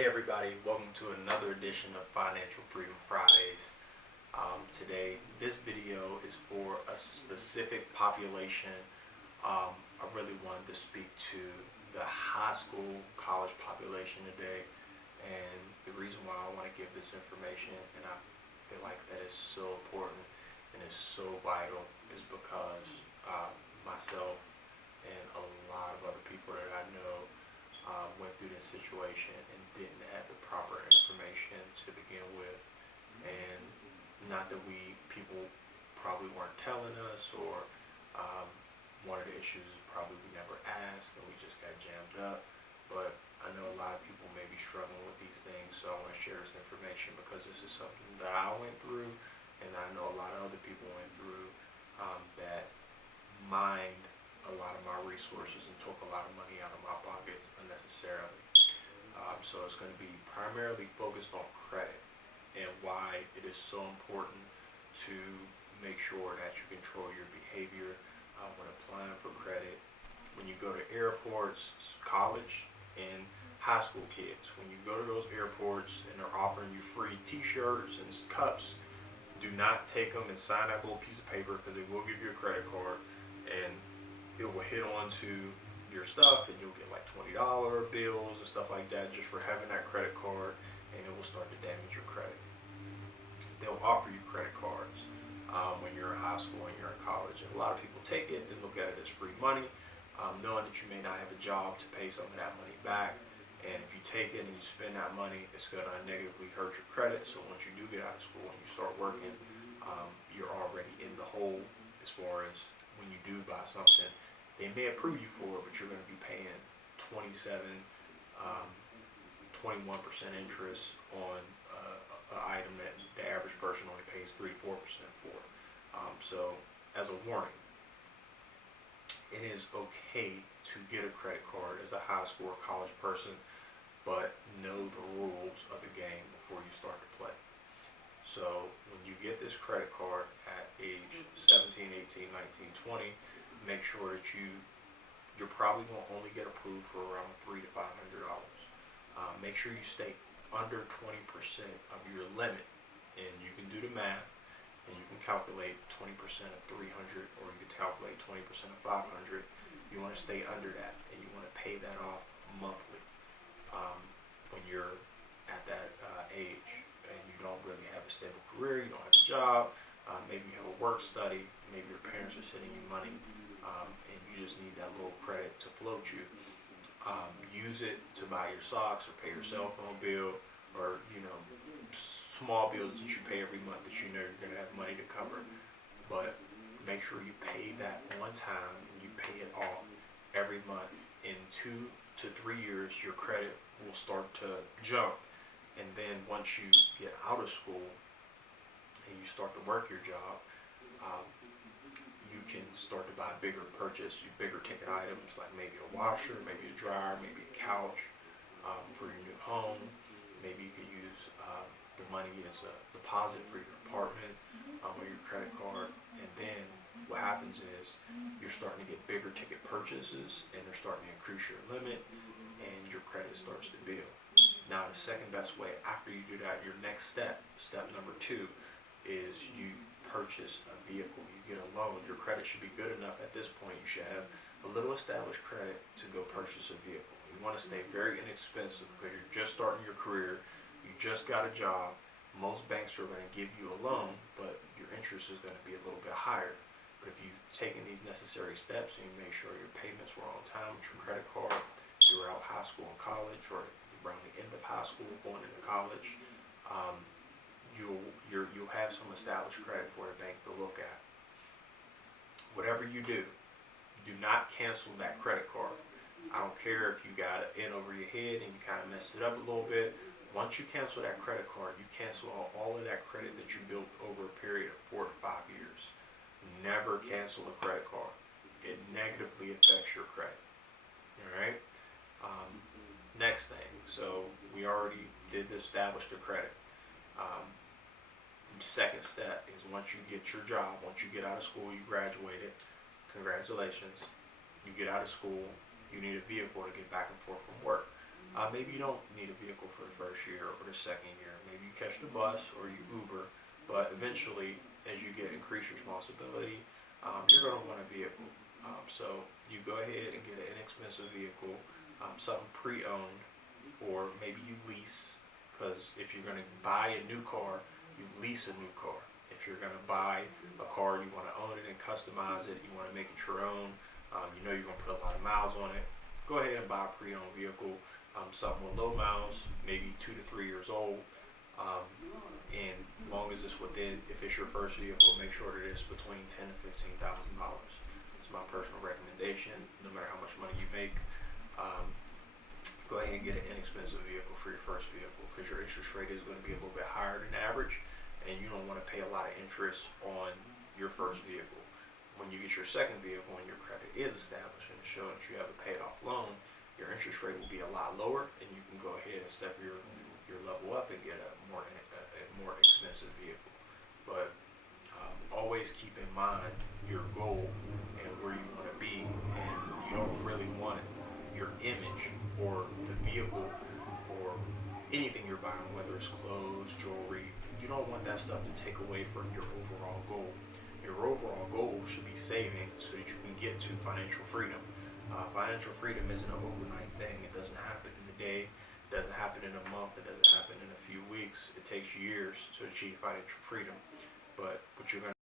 Hey everybody, welcome to another edition of Financial Freedom Fridays. Today, this video is for a specific population. I really wanted to speak to the high school, college population today. And the reason why I want to give this information, and I feel like that is so important and is so vital, is because myself and a lot of other people that I know went through this situation and didn't have the proper information to begin with. And not that people probably weren't telling us, or one of the issues is probably we never asked and we just got jammed up. But I know a lot of people may be struggling with these things, so I want to share this information because this is something that I went through, and I know a lot of other people went through, that mined a lot of my resources and took a lot of money out of my pockets unnecessarily. So it's going to be primarily focused on credit and why it is so important to make sure that you control your behavior when applying for credit. When you go to airports, college and high school kids, when you go to those airports and they're offering you free t-shirts and cups, do not take them and sign that little piece of paper, because they will give you a credit card and it will hit onto your stuff, and you'll get like $20 bills and stuff like that just for having that credit card, and it will start to damage your credit. They'll offer you credit cards when you're in high school and you're in college, and a lot of people take it and look at it as free money, knowing that you may not have a job to pay some of that money back. And if you take it and you spend that money, it's going to negatively hurt your credit. So once you do get out of school and you start working, you're already in the hole as far as when you do buy something. They may approve you for it, but you're going to be paying 21% interest on an item that the average person only pays 3-4% for. So as a warning, it is okay to get a credit card as a high school or college person, but know the rules of the game before you start to play. So when you get this credit card at age 17, 18, 19, 20, make sure that you're probably going to only get approved for around $300 to $500. Make sure you stay under 20% of your limit, and you can do the math, and you can calculate 20% of 300, or you can calculate 20% of 500. You want to stay under that, and you want to pay that off monthly when you're at that age, and you don't really have a stable career, you don't have a job, maybe you have a work study, maybe your parents are sending you money, and you just need that little credit to float you. Use it to buy your socks or pay your cell phone bill, or small bills that you pay every month that you know you're going to have money to cover. But make sure you pay that one time, and you pay it off every month. In 2 to 3 years, your credit will start to jump, and then once you get out of school and you start to work your job, you can start to buy bigger ticket items, like maybe a washer, maybe a dryer, maybe a couch for your new home. Maybe you could use the money as a deposit for your apartment or your credit card. And then what happens is you're starting to get bigger ticket purchases, and they're starting to increase your limit, and your credit starts to build. Now, the second best way after you do that, your next step number 2, is you purchase a vehicle. You get a loan. Your credit should be good enough at this point. You should have a little established credit to go purchase a vehicle. You want to stay very inexpensive because you're just starting your career. You just got a job. Most banks are going to give you a loan, but your interest is going to be a little bit higher. But if you've taken these necessary steps and you make sure your payments were on time with your credit card throughout high school and college, or around the end of high school going into college, you'll have some established credit for the bank to look at. Whatever you do not cancel that credit card. I don't care if you got it in over your head and you kind of messed it up a little bit. Once you cancel that credit card, you cancel all of that credit that you built over a period of 4 to 5 years. Never cancel a credit card. It negatively affects your credit. All right. Next thing. So we already did establish the credit. Second step is once you get your job, once you get out of school, you graduated, congratulations. You get out of school, you need a vehicle to get back and forth from work. Maybe you don't need a vehicle for the first year or the second year. Maybe you catch the bus or you Uber, but eventually, as you get increased responsibility, you're going to want a vehicle. So you go ahead and get an inexpensive vehicle, something pre-owned, or maybe you lease. Because if you're going to buy a new car, you lease a new car. If you're going to buy a car, you want to own it and customize it. You want to make it your own. You know you're going to put a lot of miles on it. Go ahead and buy a pre-owned vehicle, something with low miles, maybe 2 to 3 years old. Um, and long as it's within, if it's your first vehicle, make sure that it's between $10,000 to $15,000. It's my personal recommendation. No matter how much money you make, um, go ahead and get an inexpensive vehicle for your first vehicle, because your interest rate is going to be a little bit higher than average, and you don't want to pay a lot of interest on your first vehicle. When you get your second vehicle and your credit is established and show that you have a paid off loan, your interest rate will be a lot lower, and you can go ahead and step your level up and get a more expensive vehicle. But always keep in mind your goal and where you want to be, and you don't really want your image or the vehicle or anything you're buying, whether it's clothes, jewelry, you don't want that stuff to take away from your overall goal. Your overall goal should be saving so that you can get to financial freedom. Financial freedom isn't an overnight thing. It doesn't happen in a day. It doesn't happen in a month. It doesn't happen in a few weeks. It takes years to achieve financial freedom. But what you're going to